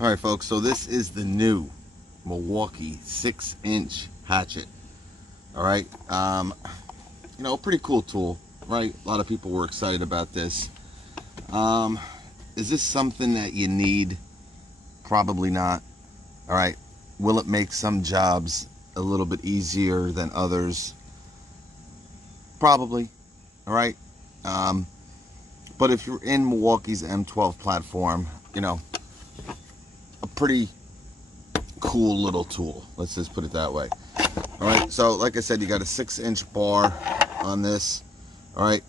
All right, folks, so this is the new Milwaukee 6-inch hatchet. All right, pretty cool tool, right? A lot of people were excited about this. Is this something that you need? Probably not. All right, will it make some jobs a little bit easier than others? Probably. All right, but if you're in Milwaukee's M12 platform, a pretty cool little tool, let's just put it that way. All right, so like I said, you got a 6-inch bar on this. All right,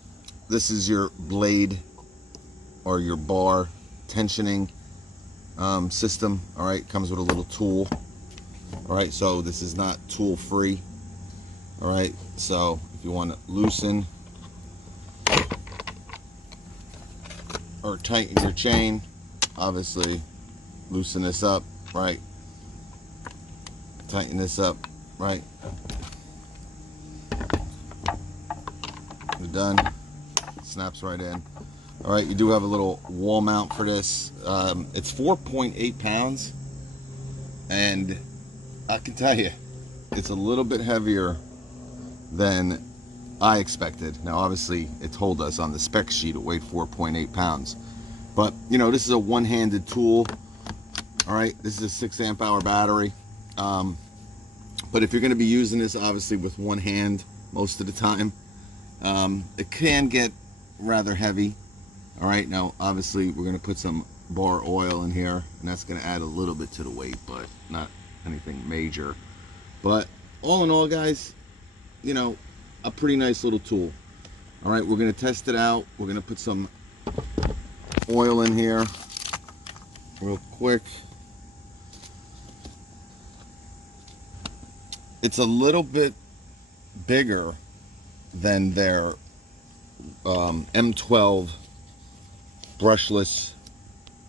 this is your blade or your bar tensioning system. All right, comes with a little tool. All right, so this is not tool free. All right, so if you want to loosen or tighten your chain, obviously loosen this up, right? Tighten this up, right? You're done. Snaps right in. All right, you do have a little wall mount for this. It's 4.8 pounds, and I can tell you, it's a little bit heavier than I expected. Now, obviously, it told us on the spec sheet it weighed 4.8 pounds. But, this is a one-handed tool. All right, this is a 6 amp hour battery. But if you're going to be using this, obviously, with one hand most of the time, it can get rather heavy. All right, now, obviously, we're going to put some bar oil in here, and that's going to add a little bit to the weight, but not anything major. But all in all, guys, a pretty nice little tool. All right, we're going to test it out. We're going to put some oil in here real quick. It's a little bit bigger than their M12 brushless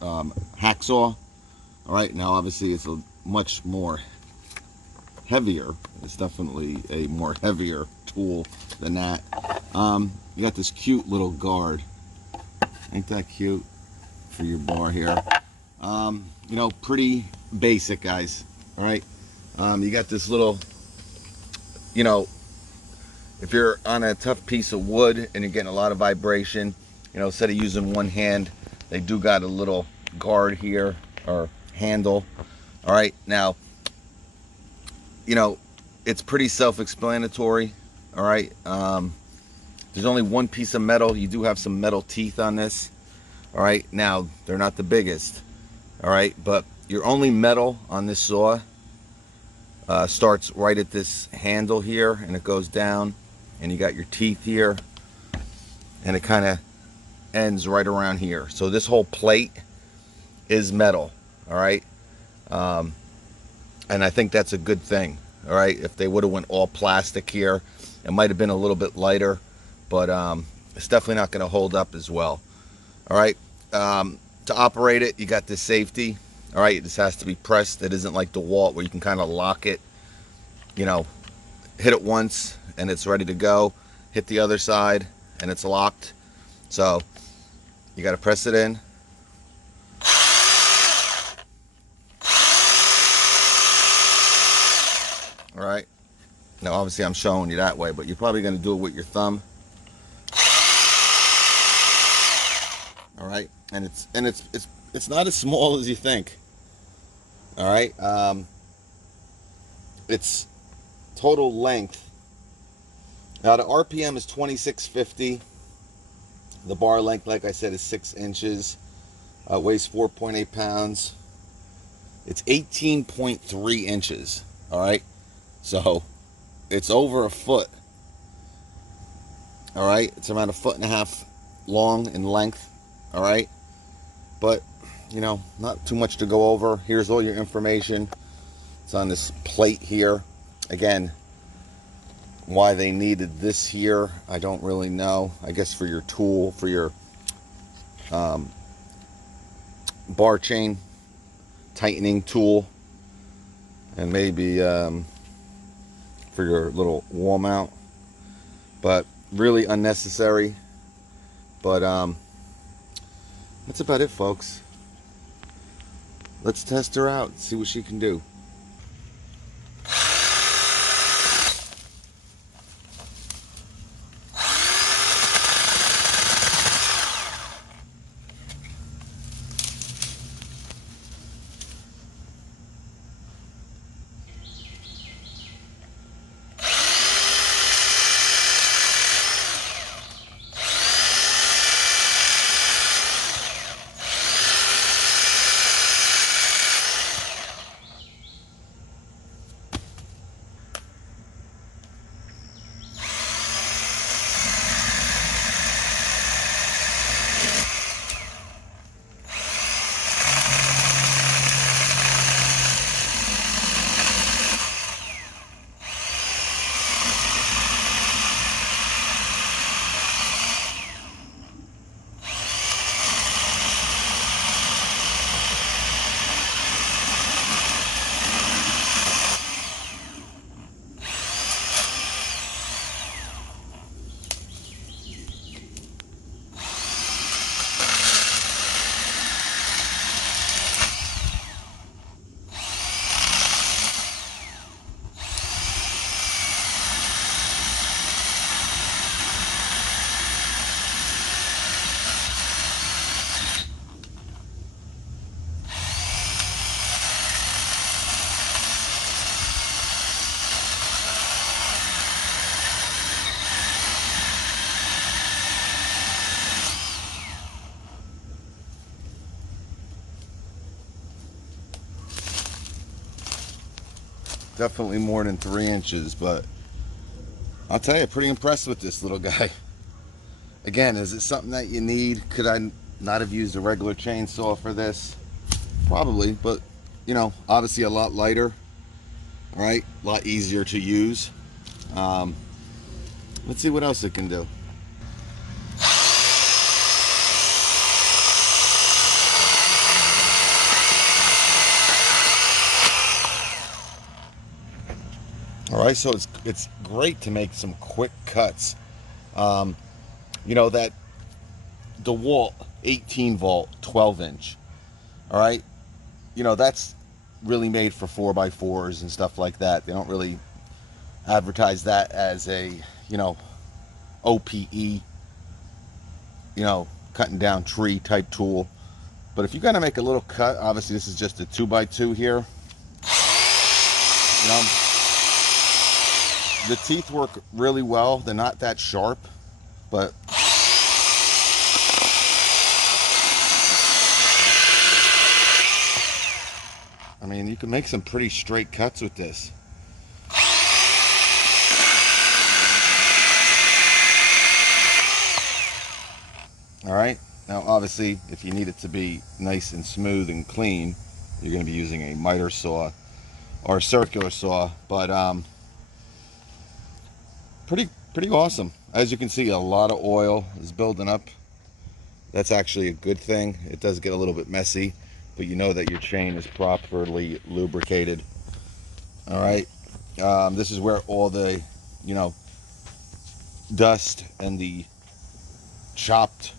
hacksaw. All right, now obviously it's a much more heavier. It's definitely a more heavier tool than that. You got this cute little guard. Ain't that cute for your bar here? Pretty basic, guys. All right, you got this little, if you're on a tough piece of wood and you're getting a lot of vibration, instead of using one hand, they do got a little guard here, or handle. All right, now, it's pretty self-explanatory. All right, there's only one piece of metal. You do have some metal teeth on this. All right, now, they're not the biggest. All right, but your only metal on this saw starts right at this handle here, and it goes down, and you got your teeth here, and it kind of ends right around here. So this whole plate is metal. All right, and I think that's a good thing. All right, if they would have went all plastic here, it might have been a little bit lighter, but it's definitely not going to hold up as well. All right, to operate it, you got this safety. All right, this has to be pressed. It isn't like the wall where you can kind of lock it, hit it once and it's ready to go, hit the other side and it's locked. So you got to press it in. All right, now obviously I'm showing you that way, but you're probably going to do it with your thumb. All right, and it's not as small as you think. All right, its total length, now the RPM is 2650. The bar length, like I said, is 6 inches. Weighs 4.8 pounds. It's 18.3 inches. All right, so it's over a foot. All right, it's around a foot and a half long in length. All right, but not too much to go over. Here's all your information. It's on this plate here. Again, why they needed this here, I don't really know. I guess for your tool, for your bar chain tightening tool, and maybe for your little wall mount. But really unnecessary. But that's about it, folks. let's test her out, see what she can do. Definitely more than 3 inches, but I'll tell you, pretty impressed with this little guy. Again, is it something that you need? Could I not have used a regular chainsaw for this? Probably, but you know, obviously a lot lighter, all right, a lot easier to use. Let's see what else it can do. All right, so it's great to make some quick cuts. You know, that DeWalt 18 volt 12 inch, all right, you know, that's really made for 4x4s and stuff like that. They don't really advertise that as a, you know, OPE, you know, cutting down tree type tool. But if you're going to make a little cut, obviously this is just a 2x2 here, you know, the teeth work really well. They're not that sharp, but I mean, you can make some pretty straight cuts with this. All right, now obviously if you need it to be nice and smooth and clean, you're going to be using a miter saw or a circular saw, but pretty awesome. As you can see, a lot of oil is building up. That's actually a good thing. It does get a little bit messy, but you know that your chain is properly lubricated. All right, this is where all the, you know, dust and the chopped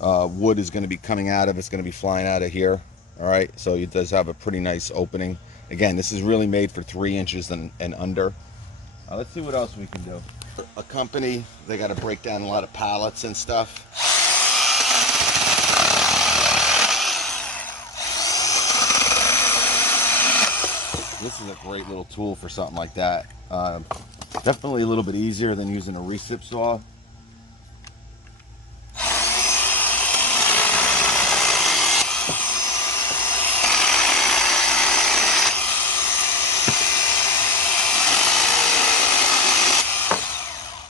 wood is going to be coming out of. It's going to be flying out of here. All right, so it does have a pretty nice opening. Again, this is really made for 3 inches and under. Let's see what else we can do. A company, they got to break down a lot of pallets and stuff. This is a great little tool for something like that. Definitely a little bit easier than using a recip saw.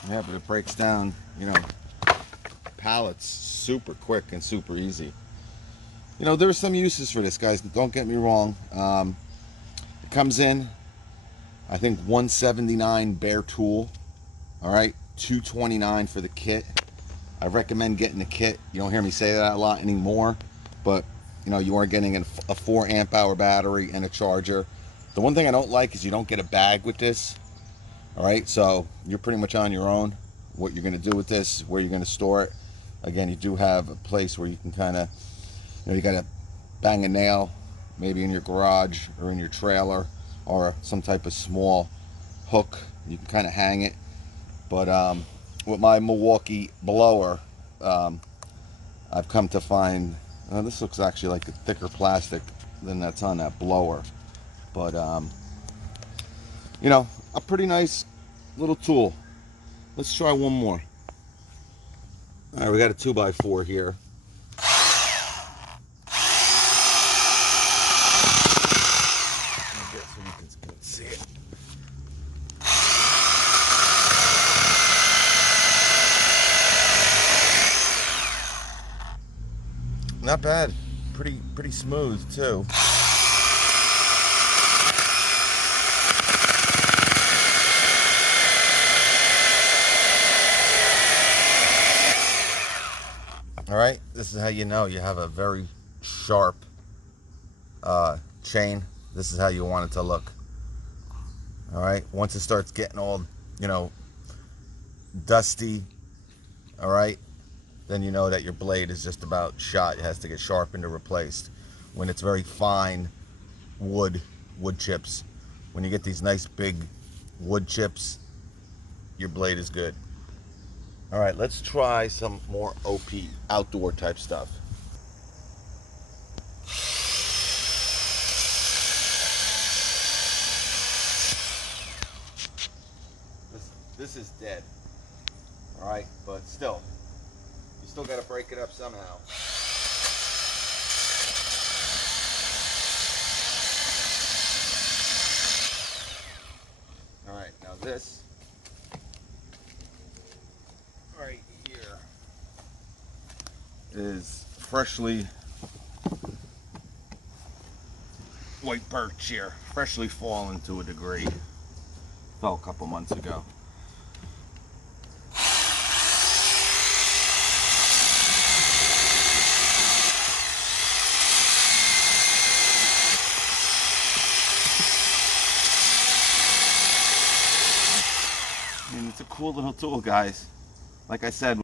Yeah, but it breaks down, you know, pallets super quick and super easy. You know, there's some uses for this, guys. Don't get me wrong. It comes in, I think, $179 bare tool. All right, $229 for the kit. I recommend getting the kit. You don't hear me say that a lot anymore, but you know, you are getting a 4 amp hour battery and a charger. The one thing I don't like is you don't get a bag with this. All right, so you're pretty much on your own what you're going to do with this, where you're going to store it. Again, you do have a place where you can kind of, you know, you got to bang a nail maybe in your garage or in your trailer, or some type of small hook. You can kind of hang it. But with my Milwaukee blower, I've come to find this looks actually like a thicker plastic than that's on that blower. But you know, a pretty nice little tool. Let's try one more. All right, we got a 2x4 here. I guess so you can see it. Not bad. Pretty smooth too. All right, this is how you know you have a very sharp chain. This is how you want it to look. All right, once it starts getting all, you know, dusty, all right, then you know that your blade is just about shot. It has to get sharpened or replaced. When it's very fine wood chips, when you get these nice big wood chips, your blade is good. All right, let's try some more OP, outdoor type stuff. This is dead. All right, but still, you still got to break it up somehow. All right, now this right here is freshly white birch here, freshly fallen to a degree. Fell a couple months ago. I mean, it's a cool little tool, guys. Like I said,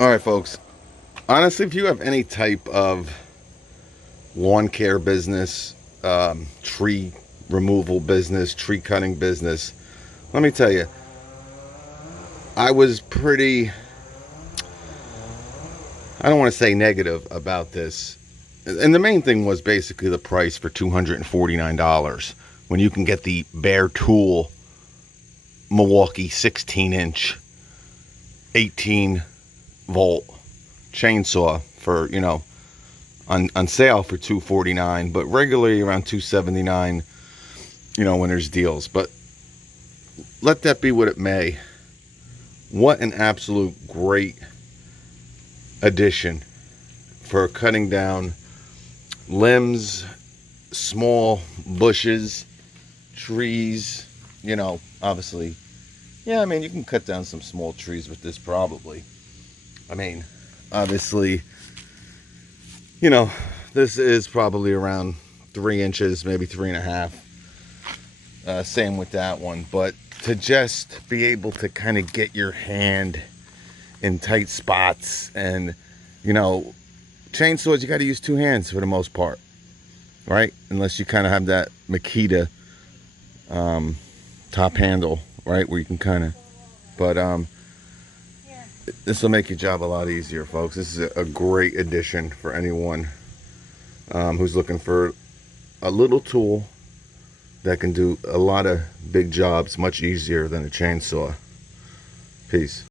all right, folks. Honestly, if you have any type of lawn care business, tree removal business, tree cutting business, let me tell you, I was pretty, I don't want to say negative about this. And the main thing was basically the price for $249 when you can get the bare tool Milwaukee 16-inch 18-volt chainsaw for, you know, on sale for $249, but regularly around $279, you know, when there's deals. But let that be what it may. What an absolute great addition for cutting down limbs, small bushes, trees, you know, obviously. Yeah, I mean, you can cut down some small trees with this probably. I mean, obviously, you know, this is probably around 3 inches, maybe 3.5. Same with that one. But to just be able to kind of get your hand in tight spots, and, you know, chainsaws, you got to use 2 hands for the most part, right? Unless you kind of have that Makita top handle, right, where you can kind of, but this will make your job a lot easier, folks. This is a great addition for anyone who's looking for a little tool that can do a lot of big jobs much easier than a chainsaw. Peace.